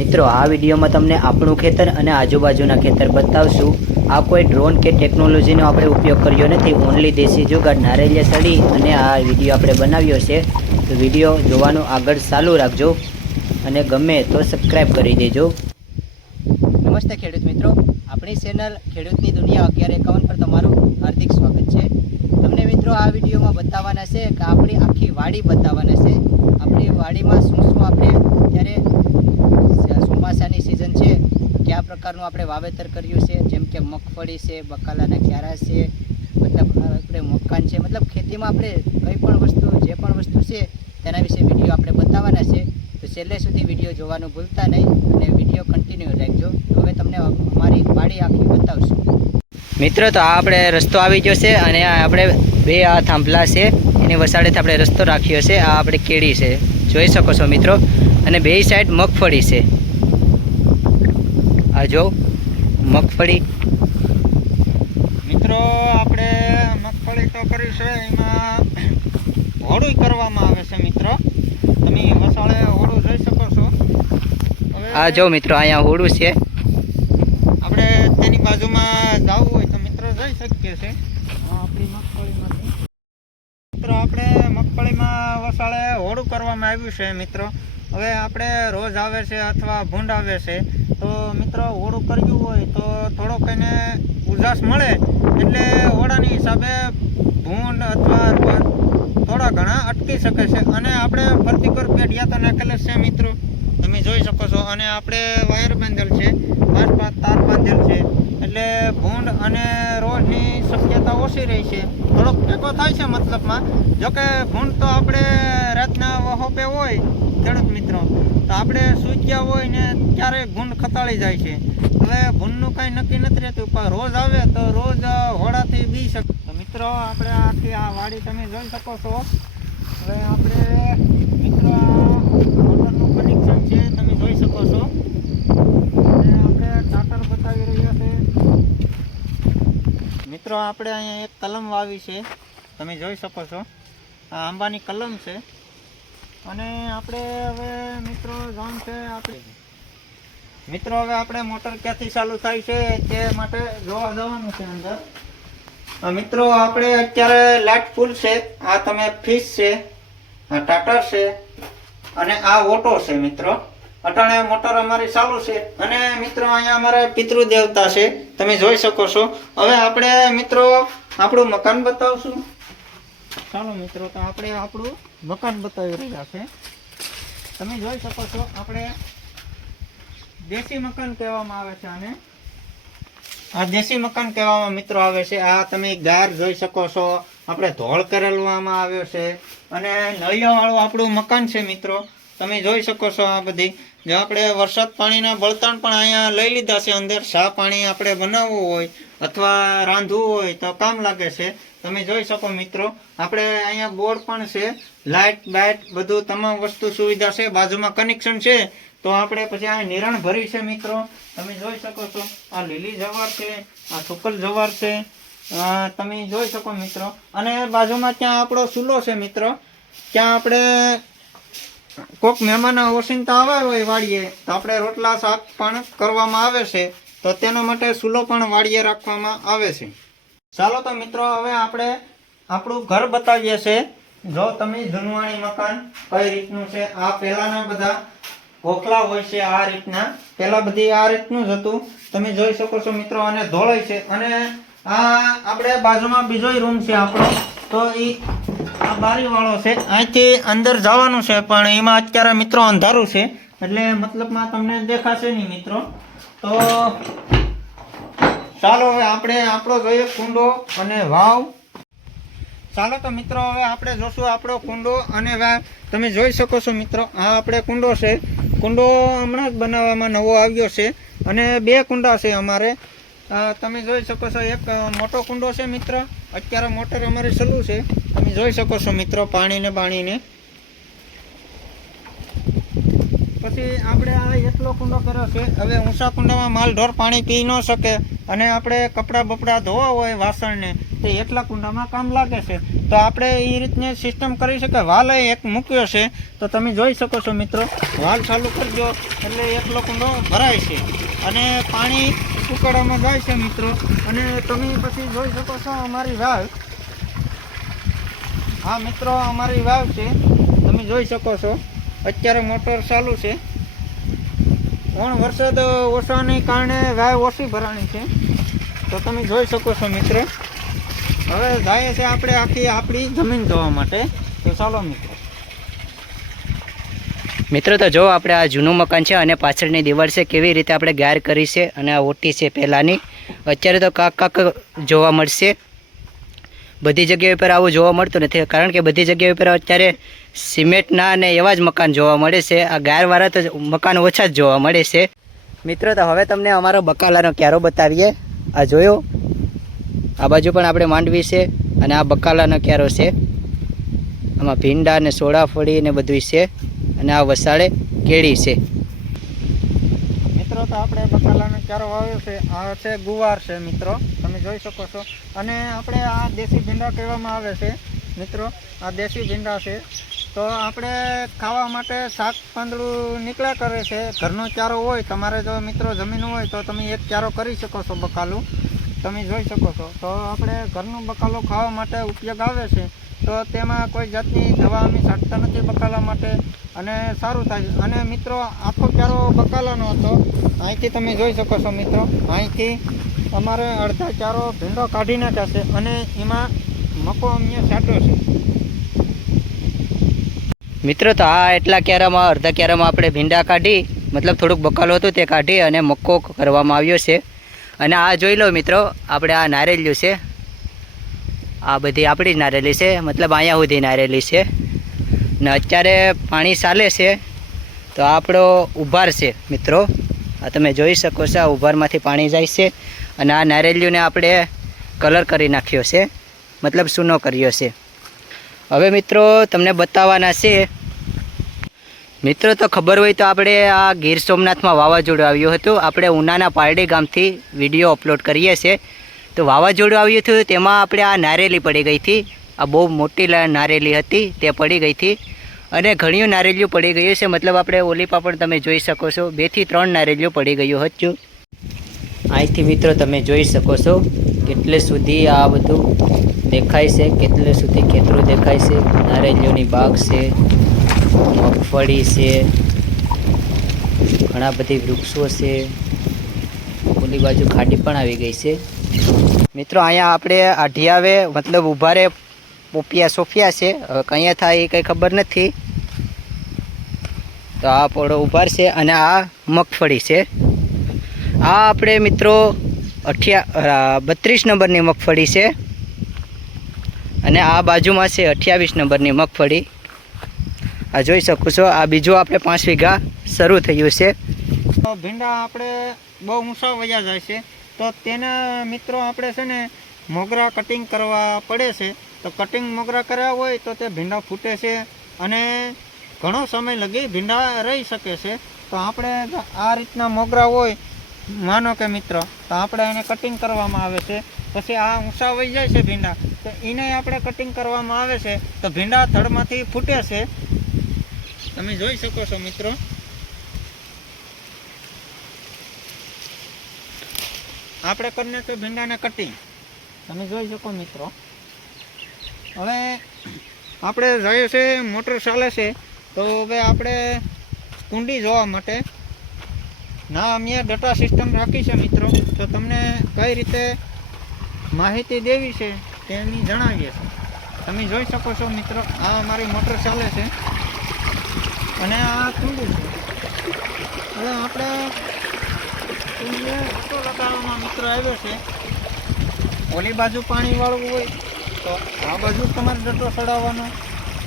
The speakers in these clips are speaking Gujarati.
મિત્રો, આ વિડીયોમાં તમને આપણું ખેતર અને આજુબાજુના ખેતર બતાવશું. આ કોઈ ડ્રોન કે ટેકનોલોજીનો આપણે ઉપયોગ કર્યો નથી. ઓનલી દેશી જુગાડ નારેલિયા સળી અને આ વીડિયો આપણે બનાવ્યો છે. તો વીડિયો જોવાનું આગળ ચાલુ રાખજો અને ગમે તો સબસ્ક્રાઈબ કરી દેજો. નમસ્તે ખેડૂત મિત્રો. આપણી ચેનલ ખેડૂતની દુનિયા અગિયાર એકાવન પર તમારું હાર્દિક સ્વાગત છે. તમને મિત્રો આ વિડીયોમાં બતાવવાના છે કે આપણી આખી વાડી બતાવવાના છે. આપણી વાડીમાં શું શું આપણે અત્યારે ચોમાસાની સિઝન છે, કયા પ્રકારનું આપણે વાવેતર કર્યું છે, જેમ કે મગફળી છે, બકાલાના ક્યારા છે, મતલબ આપણે મકાન છે, મતલબ ખેતીમાં આપણે કંઈ પણ વસ્તુ, જે પણ વસ્તુ છે, તેના વિશે વીડિયો આપણે બતાવવાના છે. તો છેલ્લે સુધી વીડિયો જોવાનું ભૂલતા નહીં અને વીડિયો કન્ટિન્યુ રાખજો. હવે તમને અમારી વાડી આખી બતાવશું. મિત્રો, તો આ આપણે રસ્તો આવી ગયો છે અને આપણે બે આ થાંભલા છે, એની વસાડેથી આપણે રસ્તો રાખ્યો છે. આ આપણે કેળી છે. જોઈ શકો છો મિત્રો. અને બે સાઈડ મગફળી છે. આ જો મગફળી. મિત્રો આપણે મગફળી તો કરી છે એમાં હોળું કરવામાં આવે છે મિત્રો. તમે વસાળે હોળું જોઈ શકો છો. હવે આ જો મિત્રો અહીંયા હોળું છે. આપણે તેની બાજુમાં જવું હોય તો મિત્રો જઈ શકીએ છે આપણી મગફળીમાંથી. મિત્રો આપણે મગફળીમાં વસાળે હોળું કરવામાં આવ્યું છે મિત્રો. હવે આપણે રોજ આવે છે અથવા ભૂંડ આવે છે. તો મિત્રો હોડું કર્યું હોય તો થોડોક એને ઉજાસ મળે. એટલે હોડાની હિસાબે ભૂંડ અથવા થોડા ઘણા અટકી શકે છે. અને આપણે ફરતીકર પેઢિયા તો નાખેલ છે મિત્રો. તમે જોઈ શકો છો. અને આપણે વાયર બાંધેલ છે. પાંચ પાંચ તાર બાંધેલ છે. એટલે ભૂંડ અને રોજની શક્યતા ઓછી રહી છે. થોડોક ટેકો થાય છે મતલબમાં. જોકે ભૂંડ તો આપણે રાતના વહોપે હોય. ખેડૂત મિત્રો. તો આપણે સૂક્યા હોય ને ક્યારેક ભૂંડ ખતાળી જાય છે. હવે ભૂંડનું કાંઈ નક્કી નથી રહેતું, પણ રોજ આવે તો રોજ હોડાથી બી શકે તો મિત્રો, આપણે આખી આ વાડી તમે જોઈ શકો છો. હવે આપણે, મિત્રો મોટરનું કનેક્શન છે, તમે જોઈ શકો છો. આપણે ટાટર બતાવી રહ્યા છે. મિત્રો, આપણે અહીંયા એક કલમ વાવી છે. તમે જોઈ શકો છો. આ આંબાની કલમ છે. અને આપણે હવે મિત્રો જાણ છે આપણે મિત્રો, હવે આપણે મોટર ક્યાંથી ચાલુ થાય છે તે માટે જોવા જવાનું છે અંદર. મિત્રો, આપણે અત્યારે લાઇટ ફૂલ છે, આ તમે ફિશ છે, આ ટાટર છે, અને આ ઓટો છે મિત્રો. અટાણે મોટર અમારી ચાલુ છે, અને મિત્રો, અહીંયા અમારે પિતૃ દેવતા છે, તમે જોઈ શકો છો. હવે આપણે મિત્રો, આપણું મકાન બતાવશું. ચાલો મિત્રો, તો આપણે આપણું મકાન બતાવી રહ્યા છે. તમે જોઈ શકો છો, આપણે દેશી મકાન કહેવામાં આવે છે આને. આ દેશી મકાન કહેવામાં મિત્રો આવે છે, આ તમે ગાર જોઈ શકો છો, આપણે ધોળ કરેલવામાં આવ્યો છે. અને નળિયાવાળું આપણું મકાન છે મિત્રો. તમે જોઈ શકો છો આ બધી. જો આપણે વરસાદ પાણીના બળતણ પણ અહીંયા લઈ લીધા છે અંદર સા પાણી આપણે બનાવવું હોય અથવા રાંધવું હોય તો કામ લાગે છે. તમે જોઈ શકો મિત્રો, આપણે અહીંયા બોર્ડ પણ છે. લાઇટ, બાઇટ બધું તમામ વસ્તુ સુવિધા છે. બાજુમાં કનેક્શન છે. તો આપણે પછી આ નિરણ ભરી છે મિત્રો. તમે જોઈ શકો છો. આ લીલી જવાર છે, આ સુકલ જવાર છે. તમે જોઈ શકો મિત્રો. અને બાજુમાં ત્યાં આપણો ચૂલો છે મિત્રો. ત્યાં આપણે કોક મહેમાન ઓસિંતા આવ્યા હોય વાડીએ, તો આપણે રોટલા શાક પણ કરવામાં આવે છે. તો તેના માટે ચૂલો પણ વાળીએ રાખવામાં આવે છે. ચાલો તો મિત્રો, હવે આપણે આપણું ઘર બતાવીએ છે. જો તમે જૂનવાણી મકાન કઈ રીતનું છે? આ પહેલાના બધા ગોખલા હોય છે આ રીતના. પહેલા બધી આ રીતનું જ હતું. તમે જોઈ શકો છો મિત્રો, અને ધોળાય છે. અને આ આપણે બાજુમાં બીજો રૂમ છે આપણો. તો એ આ બારીવાળો છે. અહીંથી અંદર જવાનું છે, પણ એમાં અત્યારે મિત્રો અંધારું છે. એટલે મતલબમાં તમને દેખાશે નહીં મિત્રો. તો ચાલો હવે આપણે આપણો જોઈએ કુંડો અને વાવ. ચાલો તો મિત્રો, હવે આપણે જોશું આપણો કુંડો અને વાવ. તમે જોઈ શકો છો મિત્રો, આ આપણે કુંડો છે. કુંડો હમણાં જ બનાવવામાં નવો આવ્યો છે અને બે કુંડા છે અમારે. તમે જોઈ શકો છો, એક મોટો કુંડો છે મિત્ર. અત્યારે મોટર અમારે ચાલુ છે. તમે જોઈ શકો છો મિત્રો, પાણીને પાણીને. પછી આપણે આ એટલો કુંડો કર્યો છે હવે ઊંચા કુંડામાં માલ ઢોર પાણી પી ન શકે અને આપણે કપડાં બપડા ધોવા હોય વાસણને, તે એટલા કુંડામાં કામ લાગે છે. તો આપણે એ રીતની સિસ્ટમ કરી છે વાલ એક મૂક્યો છે. તો તમે જોઈ શકો છો મિત્રો, વાલ ચાલુ કરજો એટલે એકલો કુંડો ભરાય છે. અને પાણી ઉકળવામાં જાય છે મિત્રો. અને તમે પછી જોઈ શકો છો અમારી વાવ. હા મિત્રો, અમારી વાવ છે. તમે જોઈ શકો છો. અત્યારે મોટર ચાલુ છે. પણ વરસાદ ઓછાને કારણે ગાય ઓછી ભરાણી છે. તો તમે જોઈ શકો છો મિત્ર. હવે ગાય છે આપણે આખી આપણી જમીન ધોવા માટે. તો ચાલો મિત્રો. મિત્રો, તો જો આપણે આ જૂનું મકાન છે અને પાછળની દીવાલ છે, કેવી રીતે આપણે ગાર કરી છે અને આ ઓટી છે પહેલાંની. અત્યારે તો કાક કાક જોવા મળશે. બધી જગ્યાએ પર આવું જોવા મળતું નથી. કારણ કે બધી જગ્યાએ પર અત્યારે સિમેન્ટના અને એવા જ મકાન જોવા મળે છે. આ ગાયવાળા તો મકાન ઓછા જ જોવા મળે છે. મિત્રો, તો હવે તમને અમારો બકાલાનો ક્યારો બતાવીએ. આ જોયો? આ બાજુ પણ આપણે માંડવી છે અને આ બકાલાનો ક્યારો છે. આમાં ભીંડા ને સોડાફળી ને બધું છે અને આ વસાડે કેળી છે. મિત્રો, તો આપણે બકાલાનો ક્યારો વાવ્યો છે. આ છે ગુવાર છે, મિત્રો. જોઈ શકો છો. અને આપણે આ દેશી ભીંડા કહેવામાં આવે છે, મિત્રો. આ દેશી ભીંડા છે. તો આપણે ખાવા માટે શાક પાંદડું નીકળ્યા કરે છે. ઘરનો ચારો હોય, તમારે જો મિત્રો જમીન હોય, તો તમે એક ચારો કરી શકો છો બકાલું. તમે જોઈ શકો છો. તો આપણે ઘરનું બકાલો ખાવા માટે ઉપયોગ આવે છે. તો તેમાં કોઈ જાતની દવા અમે છાંટતા નથી બકાલા માટે. અને સારું થાય અને મિત્રો, આખો ચારો બકાલાનો હતો. અહીંથી તમે જોઈ શકો છો, મિત્રો. અહીંથી અમારે અડધા ચારો ભીંડો કાઢી નાખ્યા છે અને એમાં મકો અમને સાટો છે. મિત્રો, તો આ એટલા ક્યારામાં અડધા ક્યારામાં આપણે ભીંડા કાઢી, મતલબ થોડુંક બકાલો હતું તે કાઢી અને મક્કો કરવામાં આવ્યો છે. અને આ જોઈ લો મિત્રો, આપણે આ નારેલિયું છે. આ બધી આપણી જ નારેલી છે, મતલબ અહીંયા સુધી નારેલી છે. ને અત્યારે પાણી ચાલે છે, તો આપણો ઉભાર છે, મિત્રો. આ તમે જોઈ શકો છો, આ ઉભારમાંથી પાણી જાય છે અને આ નારેલિયુંને આપણે કલર કરી નાખ્યો છે, મતલબ સૂનો કર્યો છે. હવે મિત્રો, તમને બતાવવાના છે, મિત્રો તો ખબર હોય તો આપણે આ ગીર સોમનાથમાં વાવાઝોડું આવ્યું હતું. આપણે ઉનાના પારડી ગામથી વીડિયો અપલોડ કરીએ છીએ. તો વાવાઝોડું આવ્યું હતું, તેમાં આપણે આ નારેલી પડી ગઈ હતી. આ બહુ મોટી નારેલી હતી, તે પડી ગઈ હતી. અને ઘણી નારેલીઓ પડી ગયું છે. મતલબ આપણે ઓલીપા પણ તમે જોઈ શકો છો. બેથી ત્રણ નારેલીઓ પડી ગયું હતું અહીંથી મિત્રો તમે જોઈ શકો છો કેટલે સુધી આ બધું દેખાય છે, કેટલે સુધી ખેતરો દેખાય છે. નારેલીઓની બાગ છે, મગફળી છે, ઘણા બધી વૃક્ષો છે. ઓલી બાજુ ખાડી પણ આવી ગઈ છે. મિત્રો, અહીંયા આપણે આઢિયાવે મતલબ ઊભા રે પોપિયા સોફિયા છે. હવે કઅહીંયા થાય એ કંઈ ખબર નથી. તો આ પોળો ઉભારશે અને આ મગફળી છે. આ આપણે મિત્રો અઠ્યા બત્રીસ નંબરની મગફળી છે. અને આ બાજુમાં છે અઠ્યાવીસ નંબરની મગફળી. આ જોઈ શકો છો, આ બીજું આપણે પાંચ વીઘા શરૂ થયું છે. ભીંડા આપણે બહુ ઊંચા વયા જાય છે. તો તેના મિત્રો આપણે છે ને મોગરા કટિંગ કરવા પડે છે. તો કટિંગ મોગરા કર્યા હોય તો તે ભીંડા ફૂટે છે અને ઘણો સમય લગી ભીંડા રહી શકે છે. તો આપણે આ રીતના મોગરા હોય, માનો કે મિત્રો, તો આપણે એને કટિંગ કરવામાં આવે છે. પછી આ ઊંચા વહી જાય છે ભીંડા. તો એને આપણે કટિંગ કરવામાં આવે છે. તો ભીંડા થડમાંથી ફૂટે છે. તમે જોઈ શકો છો મિત્રો. આપણે કરીને તો ભીંડાને કટિંગ તમે જોઈ શકો મિત્રો. હવે આપણે જઈએ છે, મોટર ચાલે છે, તો હવે આપણે કુંડી જોવા માટે. ના, અમે ડટા સિસ્ટમ રાખી છે મિત્રો. તો તમને કઈ રીતે માહિતી દેવી છે તેની જણાવીએ છીએ. તમે જોઈ શકો છો મિત્રો, આ અમારી મોટર ચાલે છે. અને આ કુંડી છે. હવે આપણે કુંડીએ ડટો લગાડવામાં મિત્રો આવ્યો છે. ઓલી બાજુ પાણી વાળવું હોય. તો આ બાજુ તમારે ડટો ચડાવવાનો.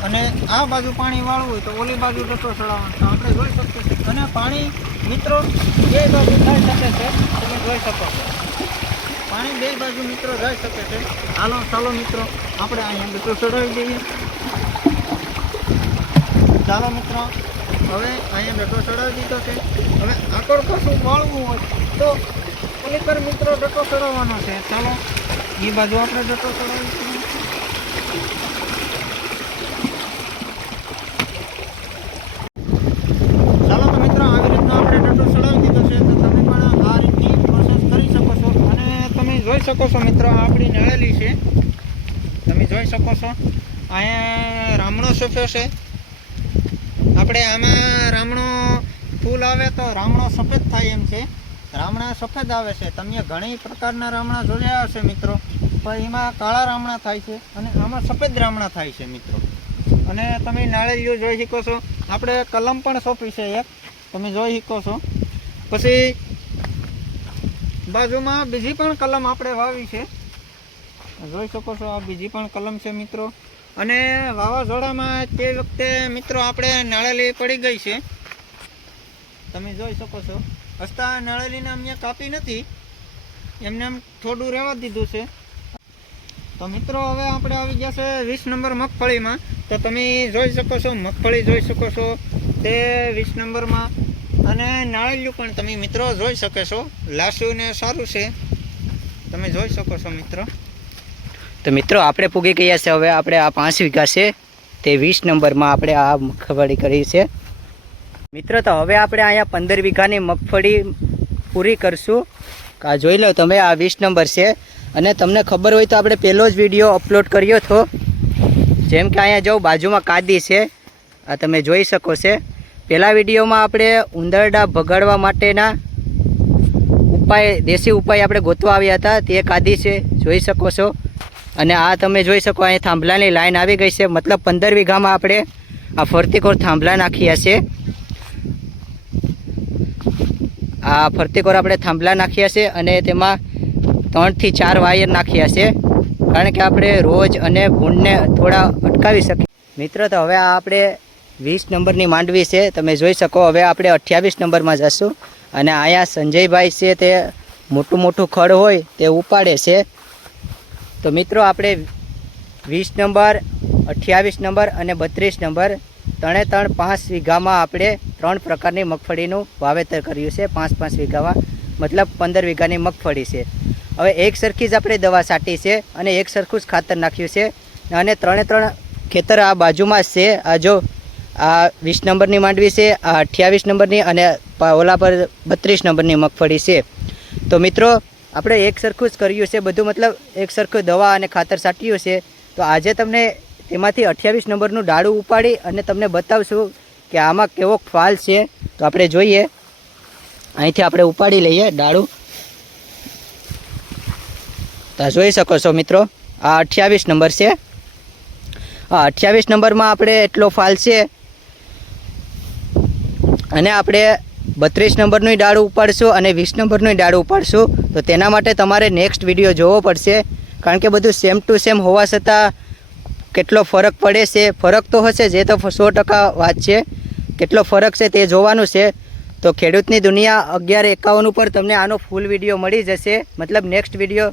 અને આ બાજુ પાણી વાળવું હોય તો ઓલી બાજુ જટો ચડાવવાનો. તો આપણે જોઈ શકીએ છીએ. અને પાણી, મિત્રો, બે બાજુ થઈ શકે છે. તમે જોઈ શકો છો. પાણી બે બાજુ, મિત્રો, જઈ શકે છે. હાલો, ચાલો, મિત્રો, આપણે અહીંયા ડટો ચડાવી દઈએ. ચાલો, મિત્રો, હવે અહીંયા ડટો ચડાવી દીધો છે. હવે આગળ કશું વાળવું હોય તો ઓલી પર, મિત્રો, ડટો ચડાવવાનો છે. ચાલો, એ બાજુ આપણે જતો ચડાવીશું ચાલો તો મિત્રો આવી રીતના આપણે ડંડો ચડાવી દીધો છે તો તમે પણ આ રીતની પ્રોસેસ કરી શકો છો અને તમે જોઈ શકો છો મિત્રો આપણી નળેલી છે. તમે જોઈ શકો છો, અહીંયા રામણો સોફ્યો છે. આપણે આમાં રામણો ફૂલ આવે તો રામણો સફેદ થાય એમ છે. રામણા સફેદ આવે છે. તમે ઘણી પ્રકારના રામણા જોયા હશે મિત્રો, પણ એમાં કાળા રામણા થાય છે અને આમાં સફેદ રામણા થાય છે મિત્રો. અને તમે નાળેલીઓ જોઈ શકો છો. આપણે કલમ પણ સોંપી છે એક. તમે જોઈ શકો છો. પછી બાજુમાં બીજી પણ કલમ આપણે વાવી છે. જોઈ શકો છો આ બીજી પણ કલમ છે મિત્રો. અને વાવાઝોડામાં તે વખતે મિત્રો આપણે નાળેલી પડી ગઈ છે. તમે જોઈ શકો છો. હસતા નાળેલીને અમને કાપી નથી. એમને એમ થોડું રહેવા દીધું છે. તો મિત્રો હવે આપણે આવી ગયા છે વીસ નંબર મગફળીમાં. તો તમે જોઈ શકો છો, મગફળી જોઈ શકો છો. તે વીસ નંબરમાં અને નાળિયું પણ તમે મિત્રો જોઈ શકો છો. લાસું ને સારું છે. તમે જોઈ શકો છો મિત્રો. તો મિત્રો, આપણે પૂગી ગયા છે. હવે આપણે આ પાંચ વીઘા છે તે વીસ નંબરમાં આપણે આ મગફળી કરી છે. મિત્રો, તો હવે આપણે અહીંયા પંદર વીઘાની મગફળી પૂરી કરશું. આ જોઈ લો તમે, આ વીસ નંબર છે. અને તમને ખબર હોય તો આપણે પહેલો જ વીડિયો અપલોડ કર્યો હતો. જેમ કે અહીંયા જો બાજુમાં કાદી છે, આ તમે જોઈ શકો છો. પહેલા વિડીયોમાં આપણે ઉંદરડા ભગાડવા માટેના ઉપાય, દેશી ઉપાય આપણે ગોતવા આવ્યા હતા, તે કાદી છે, જોઈ શકો છો. અને આ તમે જોઈ શકો, અહીં થાંભલાની લાઈન આવી ગઈ છે. મતલબ પંદર વીઘામાં આપણે આ ફરતીકોર થાંભલા નાખ્યા છે. આ ફરતીકોર આપણે થાંભલા નાખ્યા છે અને તેમાં ત્રણથી ચાર વાયર નાખ્યા છે, કારણ કે આપણે રોજ અને ભૂંડને થોડા અટકાવી શકીએ. મિત્રો, તો હવે આપણે વીસ નંબરની માંડવી છે, તમે જોઈ શકો. હવે આપણે અઠ્યાવીસ નંબરમાં જશું અને અહીંયા સંજયભાઈ છે તે મોટું મોટું ખડ હોય તે ઉપાડે છે. તો મિત્રો, આપણે વીસ નંબર, અઠ્યાવીસ નંબર અને બત્રીસ નંબર ત્રણે ત્રણ પાંચ વીઘામાં આપણે ત્રણ પ્રકારની મગફળીનું વાવેતર કર્યું છે, પાંચ પાંચ વીઘામાં, મતલબ પંદર વીઘાની મગફળી છે. હવે એક સરખી જ આપણે દવા છાંટી છે અને એક સરખું જ ખાતર નાખ્યું છે અને ત્રણે ત્રણ ખેતર આ બાજુમાં જ છે. આ જો આ વીસ નંબરની માંડવી છે, આ અઠ્યાવીસ નંબરની અને ઓલા પર બત્રીસ નંબરની મગફળી છે. તો મિત્રો, આપણે એક સરખું જ કર્યું છે, બધું મતલબ એક સરખું દવા અને ખાતર છાંટ્યું છે. તો આજે તમને તેમાંથી અઠ્યાવીસ નંબરનું ડાળું ઉપાડી અને તમને બતાવશું કે આમાં કેવો ફાલ છે. તો આપણે જોઈએ. અહીંથી આપણે ઉપાડી લઈએ ડાળું. તો જોઈ શકો છો મિત્રો, આ અઠ્યાવીસ નંબર છે. આ અઠ્યાવીસ નંબરમાં આપણે એટલો ફાલ છે અને આપણે બત્રીસ નંબરનું ડાળું ઉપાડશું અને વીસ નંબરનું ડાળું ઉપાડશું. તો તેના માટે તમારે નેક્સ્ટ વીડિયો જોવો પડશે. કારણ કે બધું સેમ ટુ સેમ હોવા છતાં કેટલો ફરક પડે છે. ફરક તો હશે, જે તો સો ટકા વાત છે. કેટલો ફરક છે તે જોવાનું છે. તો ખેડૂતની દુનિયા અગિયાર એકાવન ઉપર તમને આનો ફૂલ વીડિયો મળી જશે. મતલબ નેક્સ્ટ વીડિયો